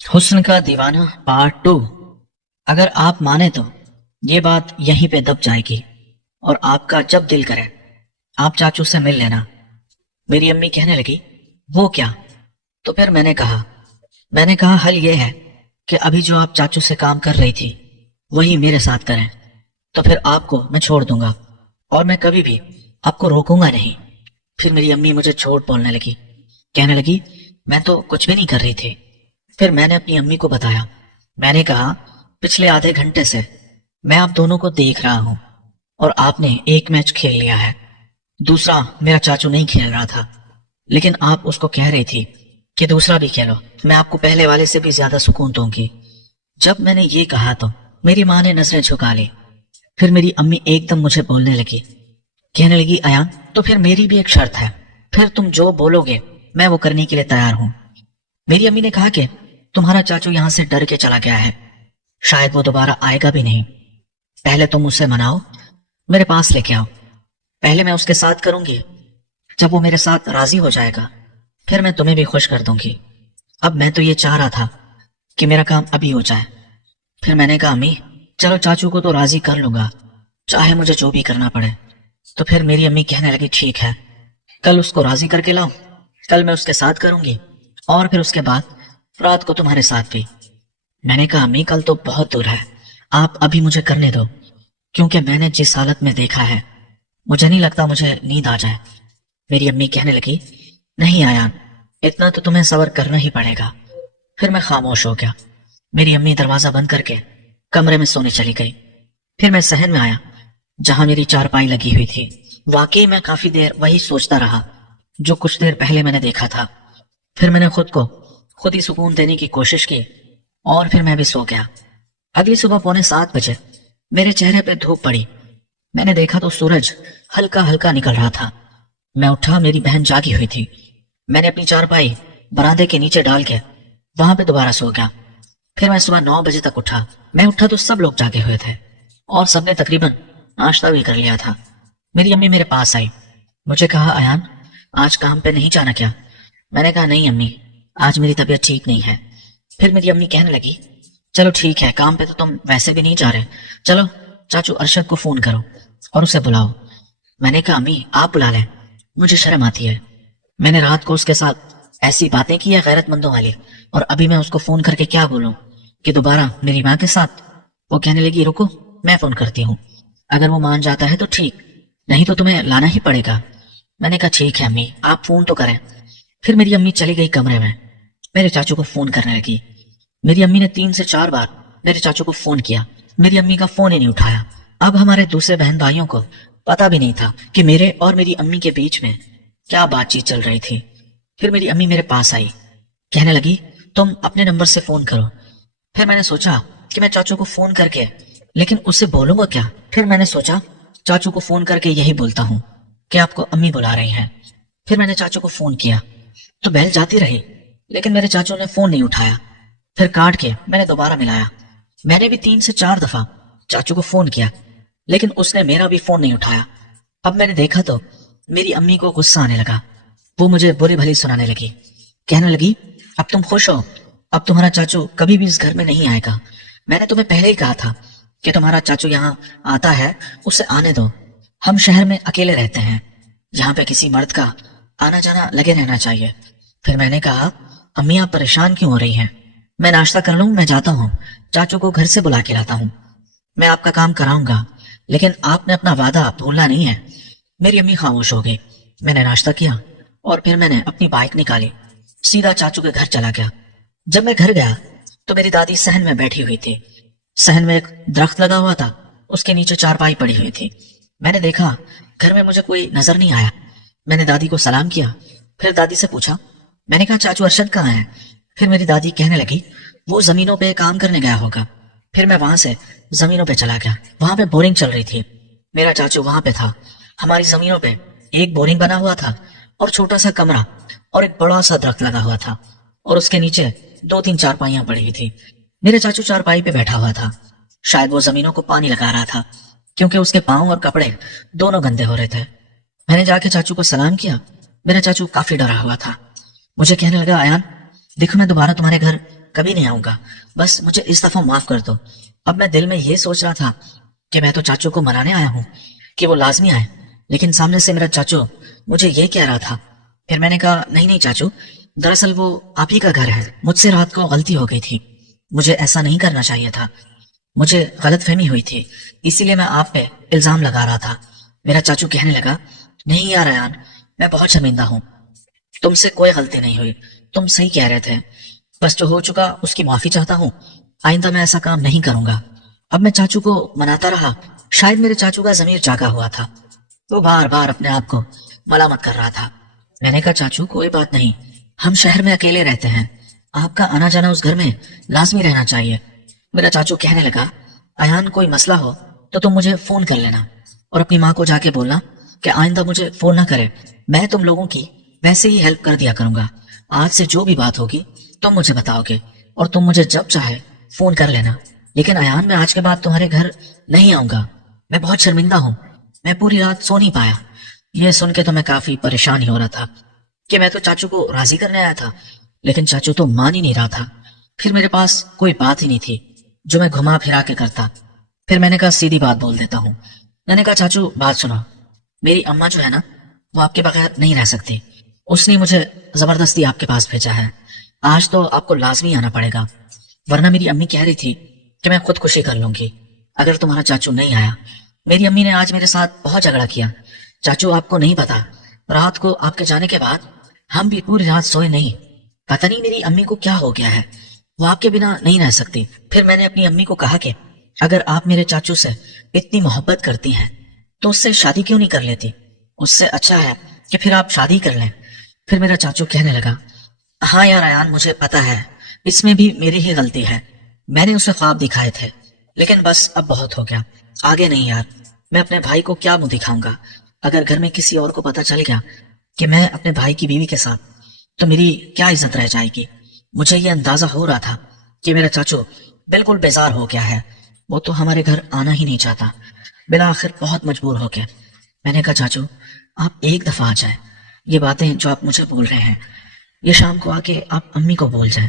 حسن کا دیوانہ پارٹ 2۔ اگر آپ مانے تو یہ بات یہیں پہ دب جائے گی، اور آپ کا جب دل کرے آپ چاچو سے مل لینا۔ میری امی کہنے لگی وہ کیا؟ تو پھر میں نے کہا حل یہ ہے کہ ابھی جو آپ چاچو سے کام کر رہی تھی وہی میرے ساتھ کریں، تو پھر آپ کو میں چھوڑ دوں گا اور میں کبھی بھی آپ کو روکوں گا نہیں۔ پھر میری امی مجھے چھوڑ بولنے لگی، کہنے لگی میں تو کچھ بھی نہیں کر رہی تھی۔ پھر میں نے اپنی امی کو بتایا، میں نے کہا پچھلے آدھے گھنٹے سے میں آپ دونوں کو دیکھ رہا ہوں اور آپ نے ایک میچ کھیل لیا ہے، دوسرا میرا چاچو نہیں کھیل رہا تھا، لیکن آپ اس کو کہہ رہی تھی کہ دوسرا بھی کھیلو، میں آپ کو پہلے والے سے بھی زیادہ سکون دوں گی۔ جب میں نے یہ کہا تو میری ماں نے نظریں جھکا لی۔ پھر میری امی ایک دم مجھے بولنے لگی، کہنے لگی ایان تو پھر میری بھی ایک شرط ہے، پھر تم جو بولو گے میں وہ کرنے کے لیے تیار ہوں۔ میری امی نے کہا کہ تمہارا چاچو یہاں سے ڈر کے چلا گیا ہے، شاید وہ دوبارہ آئے گا بھی نہیں، پہلے تم اسے مناؤ، میرے پاس لے کے آؤ، پہلے میں اس کے ساتھ کروں گی، جب وہ میرے ساتھ راضی ہو جائے گا پھر میں تمہیں بھی خوش کر دوں گی۔ اب میں تو یہ چاہ رہا تھا کہ میرا کام ابھی ہو جائے۔ پھر میں نے کہا امی چلو چاچو کو تو راضی کر لوں گا، چاہے مجھے جو بھی کرنا پڑے۔ تو پھر میری امی کہنے لگی ٹھیک ہے، کل اس کو راضی کر کے لاؤ، کل میں اس کے ساتھ کروں گی اور پھر اس کے بعد رات کو تمہارے ساتھ بھی۔ میں نے کہا امی کل تو بہت دور ہے، آپ ابھی مجھے کرنے دو، کیونکہ میں نے جس حالت میں دیکھا ہے مجھے نہیں لگتا مجھے نیند آ جائے۔ میری امی کہنے لگی نہیں ایان، اتنا تو تمہیں صبر کرنا ہی پڑے گا۔ پھر میں خاموش ہو گیا۔ میری امی دروازہ بند کر کے کمرے میں سونے چلی گئی۔ پھر میں صحن میں آیا جہاں میری چارپائی لگی ہوئی تھی۔ واقعی میں کافی دیر وہی سوچتا رہا جو کچھ دیر پہلے میں نے دیکھا تھا۔ پھر میں نے خود ہی سکون دینے کی کوشش کی اور پھر میں بھی سو گیا۔ اگلی صبح 6:45 بجے میرے چہرے پہ دھوپ پڑی، میں نے دیکھا تو سورج ہلکا ہلکا نکل رہا تھا۔ میں اٹھا، میری بہن جاگی ہوئی تھی۔ میں نے اپنی چارپائی برآمدے کے نیچے ڈال کے وہاں پہ دوبارہ سو گیا۔ پھر میں صبح 9 بجے تک اٹھا۔ میں اٹھا تو سب لوگ جاگے ہوئے تھے اور سب نے تقریباً ناشتہ بھی کر لیا تھا۔ میری امی میرے پاس آئی، مجھے کہا ایان آج کام پہ نہیں جانا کیا؟ میں نے کہا نہیں امی، آج میری طبیعت ٹھیک نہیں ہے۔ پھر میری امی کہنے لگی چلو ٹھیک ہے، کام پہ تو تم ویسے بھی نہیں جا رہے، چلو چاچو ارشد کو فون کرو اور اسے بلاؤ۔ میں نے کہا امی آپ بلا لیں، مجھے شرم آتی ہے، میں نے رات کو اس کے ساتھ ایسی باتیں کی ہے غیرت مندوں والی، اور ابھی میں اس کو فون کر کے کیا بولوں کہ دوبارہ میری ماں کے ساتھ؟ وہ کہنے لگی رکو میں فون کرتی ہوں، اگر وہ مان جاتا ہے تو ٹھیک، نہیں تو تمہیں لانا ہی پڑے گا۔ میں نے کہا ٹھیک ہے امی آپ فون تو کریں۔ پھر میری امی چلی گئی کمرے میں، میرے چاچو کو فون کرنے لگی۔ میری امی نے 3 سے 4 بار میرے چاچو کو فون کیا، میری امی کا فون ہی نہیں اٹھایا۔ اب ہمارے دوسرے بہن بھائیوں کو پتا بھی نہیں تھا کہ میرے اور میری امی کے بیچ میں کیا بات چیت چل رہی تھی۔ پھر میری امی میرے پاس آئی، کہنے لگی تم اپنے نمبر سے فون کرو۔ پھر میں نے سوچا کہ میں چاچو کو فون کر کے لیکن اسے بولوں گا کیا؟ پھر میں نے سوچا چاچو کو فون کر کے یہی بولتا ہوں کہ آپ کو امی بلا رہی ہیں۔ پھر میں نے چاچو کو فون کیا تو بیل جاتی رہی، لیکن میرے چاچو نے فون نہیں اٹھایا۔ پھر کاٹ کے میں نے دوبارہ ملایا۔ میں نے بھی 3 سے 4 دفعہ چاچو کو فون کیا، لیکن اس نے میرا بھی فون نہیں اٹھایا۔ اب میں نے دیکھا تو میری امی کو غصہ آنے لگا، وہ مجھے بری بھلی سنانے لگی، کہنے لگی اب تم خوش ہو، اب تمہارا چاچو کبھی بھی اس گھر میں نہیں آئے گا۔ میں نے تمہیں پہلے ہی کہا تھا کہ تمہارا چاچو یہاں آتا ہے اسے آنے دو، ہم شہر میں اکیلے رہتے ہیں، یہاں پہ کسی مرد کا آنا جانا لگے رہنا چاہیے۔ پھر میں نے کہا امی آپ پریشان کیوں ہو رہی ہیں، میں ناشتہ کر لوں، میں جاتا ہوں، چاچو کو گھر سے بلا کے لاتا ہوں، میں آپ کا کام کراؤں گا، لیکن آپ نے اپنا وعدہ بھولنا نہیں ہے۔ میری امی خاموش ہو گئی۔ میں نے ناشتہ کیا اور پھر میں نے اپنی بائک نکالی، سیدھا چاچو کے گھر چلا گیا۔ جب میں گھر گیا تو میری دادی صحن میں بیٹھی ہوئی تھی، صحن میں ایک درخت لگا ہوا تھا، اس کے نیچے چارپائی پڑی ہوئی تھی۔ میں نے دیکھا گھر میں مجھے کوئی نظر نہیں آیا، میں نے دادی کو سلام کیا، پھر دادی سے پوچھا، میں نے کہا چاچو ارشد کہاں ہے؟ پھر میری دادی کہنے لگی وہ زمینوں پہ کام کرنے گیا ہوگا۔ پھر میں وہاں سے زمینوں پہ چلا گیا، وہاں پہ بورنگ چل رہی تھی، میرا چاچو وہاں پہ تھا۔ ہماری زمینوں پہ ایک بورنگ بنا ہوا تھا اور چھوٹا سا کمرہ اور ایک بڑا سا درخت لگا ہوا تھا، اور اس کے نیچے 2-3 چارپائیاں پڑی ہوئی تھی۔ میرے چاچو چارپائی پہ بیٹھا ہوا تھا، شاید وہ زمینوں کو پانی لگا رہا تھا کیونکہ اس کے پاؤں اور کپڑے دونوں گندے ہو رہے تھے۔ میں نے جا کے چاچو کو سلام کیا، میرا چاچو کافی ڈرا ہوا تھا، مجھے کہنے لگا ایان دیکھو میں دوبارہ تمہارے گھر کبھی نہیں آؤں گا، بس مجھے اس دفعہ معاف کر دو۔ اب میں دل میں یہ سوچ رہا تھا کہ میں تو چاچو کو منانے آیا ہوں کہ وہ لازمی آئے، لیکن سامنے سے میرا چاچو مجھے یہ کہہ رہا تھا۔ پھر میں نے کہا نہیں نہیں چاچو، دراصل وہ آپ ہی کا گھر ہے، مجھ سے رات کو غلطی ہو گئی تھی، مجھے ایسا نہیں کرنا چاہیے تھا، مجھے غلط فہمی ہوئی تھی، اسی لیے میں آپ پہ الزام لگا رہا تھا۔ میرا چاچو کہنے لگا نہیں یار ایان، میں بہت شرمندہ ہوں، تم سے کوئی غلطی نہیں ہوئی، تم صحیح کہہ رہے تھے، بس جو ہو چکا اس کی معافی چاہتا ہوں، آئندہ میں ایسا کام نہیں کروں گا۔ اب میں چاچو کو مناتا رہا، شاید میرے چاچو کا ضمیر جاگا ہوا تھا، وہ بار بار اپنے آپ کو ملامت کر رہا تھا۔ میں نے کہا چاچو کوئی بات نہیں، ہم شہر میں اکیلے رہتے ہیں، آپ کا آنا جانا اس گھر میں لازمی رہنا چاہیے۔ میرا چاچو کہنے لگا ایان کوئی مسئلہ ہو تو تم مجھے فون کر لینا اور اپنی ماں کو جا کے بولنا کہ آئندہ مجھے فون نہ کرے، میں تم لوگوں کی ویسے ہی ہیلپ کر دیا کروں گا، آج سے جو بھی بات ہوگی تم مجھے بتاؤ گے اور تم مجھے جب چاہے فون کر لینا، لیکن ایان میں آج کے بعد تمہارے گھر نہیں آؤں گا، میں بہت شرمندہ ہوں، میں پوری رات سو نہیں پایا۔ یہ سن کے تو میں کافی پریشان ہی ہو رہا تھا کہ میں تو چاچو کو راضی کرنے آیا تھا، لیکن چاچو تو مان ہی نہیں رہا تھا۔ پھر میرے پاس کوئی بات ہی نہیں تھی جو میں گھما پھرا کے کرتا۔ پھر میں نے کہا سیدھی بات بول دیتا ہوں، میں نے کہا چاچو بات سنو، میری اماں جو ہے نا وہ آپ کے بغیر نہیں رہ سکتی، اس نے مجھے زبردستی آپ کے پاس بھیجا ہے، آج تو آپ کو لازمی آنا پڑے گا، ورنہ میری امی کہہ رہی تھی کہ میں خودکشی کر لوں گی اگر تمہارا چاچو نہیں آیا۔ میری امی نے آج میرے ساتھ بہت جھگڑا کیا، چاچو آپ کو نہیں پتا، رات کو آپ کے جانے کے بعد ہم بھی پوری رات سوئے نہیں، پتہ نہیں میری امی کو کیا ہو گیا ہے، وہ آپ کے بنا نہیں رہ سکتی۔ پھر میں نے اپنی امی کو کہا کہ اگر آپ میرے چاچو سے اتنی محبت کرتی ہیں تو اس سے شادی کیوں نہیں کر لیتی، اس سے اچھا ہے کہ پھر آپ شادی کر لیں۔ پھر میرا چاچو کہنے لگا ہاں یار ایان مجھے پتا ہے اس میں بھی میری ہی غلطی ہے، میں نے اسے خواب دکھائے تھے، لیکن بس اب بہت ہو گیا، آگے نہیں یار، میں اپنے بھائی کو کیا منہ دکھاؤں گا، اگر گھر میں کسی اور کو پتا چل گیا کہ میں اپنے بھائی کی بیوی کے ساتھ تو میری کیا عزت رہ جائے گی۔ مجھے یہ اندازہ ہو رہا تھا کہ میرا چاچو بالکل بیزار ہو گیا ہے، وہ تو ہمارے گھر آنا ہی نہیں چاہتا۔ بالآخر بہت مجبور ہو کے میں نے کہا چاچو آپ ایک دفعہ آ جائیں، یہ باتیں جو آپ مجھے بول رہے ہیں یہ شام کو آ کے آپ امی کو بول جائیں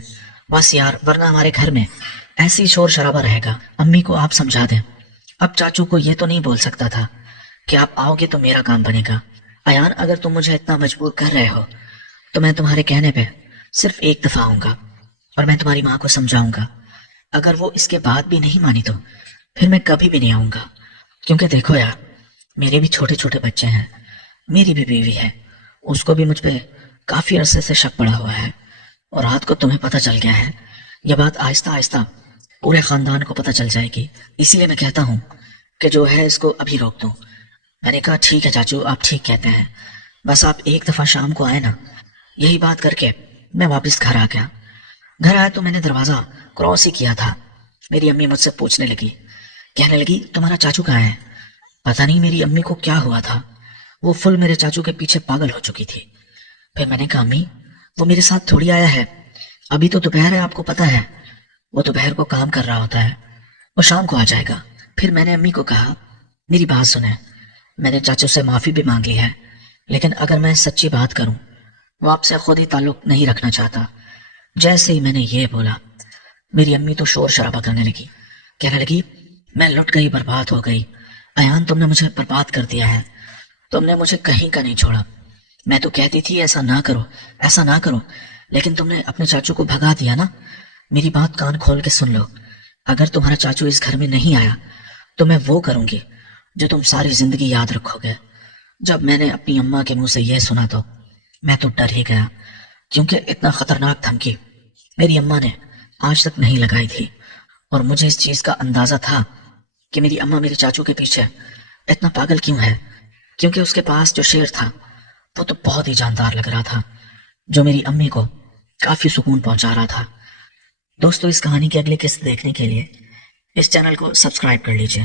بس یار، ورنہ ہمارے گھر میں ایسی شور شرابہ رہے گا، امی کو آپ سمجھا دیں۔ اب چاچو کو یہ تو نہیں بول سکتا تھا کہ آپ آؤ گے تو میرا کام بنے گا، ایان اگر تم مجھے اتنا مجبور کر رہے ہو تو میں تمہارے کہنے پہ صرف ایک دفعہ آؤں گا اور میں تمہاری ماں کو سمجھاؤں گا، اگر وہ اس کے بعد بھی نہیں مانی تو پھر میں کبھی بھی نہیں آؤں گا، کیونکہ دیکھو یار میرے بھی چھوٹے چھوٹے بچے ہیں، میری بھی بیوی ہے، اس کو بھی مجھ پہ کافی عرصے سے شک پڑا ہوا ہے، اور رات کو تمہیں پتہ چل گیا ہے، یہ بات آہستہ آہستہ پورے خاندان کو پتہ چل جائے گی، اسی لیے میں کہتا ہوں کہ جو ہے اس کو ابھی روک دو۔ میں نے کہا ٹھیک ہے چاچو آپ ٹھیک کہتے ہیں، بس آپ ایک دفعہ شام کو آئے نا۔ یہی بات کر کے میں واپس گھر آ گیا۔ گھر آیا تو میں نے دروازہ کراس ہی کیا تھا، میری امی مجھ سے پوچھنے لگی، کہنے لگی تمہارا چاچو کہاں ہے؟ پتہ نہیں میری امی کو کیا ہوا تھا، وہ فل میرے چاچو کے پیچھے پاگل ہو چکی تھی۔ پھر میں نے کہا امی وہ میرے ساتھ تھوڑی آیا ہے، ابھی تو دوپہر ہے، آپ کو پتا ہے وہ دوپہر کو کام کر رہا ہوتا ہے، وہ شام کو آ جائے گا۔ پھر میں نے امی کو کہا میری بات سنیں، میں نے چاچو سے معافی بھی مانگ لی ہے، لیکن اگر میں سچی بات کروں وہ آپ سے خود ہی تعلق نہیں رکھنا چاہتا۔ جیسے ہی میں نے یہ بولا میری امی تو شور شرابہ کرنے لگی، کہنے لگی میں لٹ گئی، برباد ہو گئی، ایان تم نے مجھے برباد کر دیا ہے، تم نے مجھے کہیں کا نہیں چھوڑا، میں تو کہتی تھی ایسا نہ کرو ایسا نہ کرو، لیکن تم نے اپنے چاچو کو بھگا دیا نا۔ میری بات کان کھول کے سن لو، اگر تمہارا چاچو اس گھر میں نہیں آیا تو میں وہ کروں گی جو تم ساری زندگی یاد رکھو گے۔ جب میں نے اپنی اماں کے منہ سے یہ سنا تو میں تو ڈر ہی گیا، کیونکہ اتنا خطرناک دھمکی میری اماں نے آج تک نہیں لگائی تھی، اور مجھے اس چیز کا اندازہ تھا کہ میری اماں میرے چاچو کے پیچھے اتنا پاگل کیوں ہے، کیونکہ اس کے پاس جو شیر تھا وہ تو بہت ہی جاندار لگ رہا تھا، جو میری امی کو کافی سکون پہنچا رہا تھا۔ دوستو اس کہانی کے اگلے قسط دیکھنے کے لیے اس چینل کو سبسکرائب کر لیجئے۔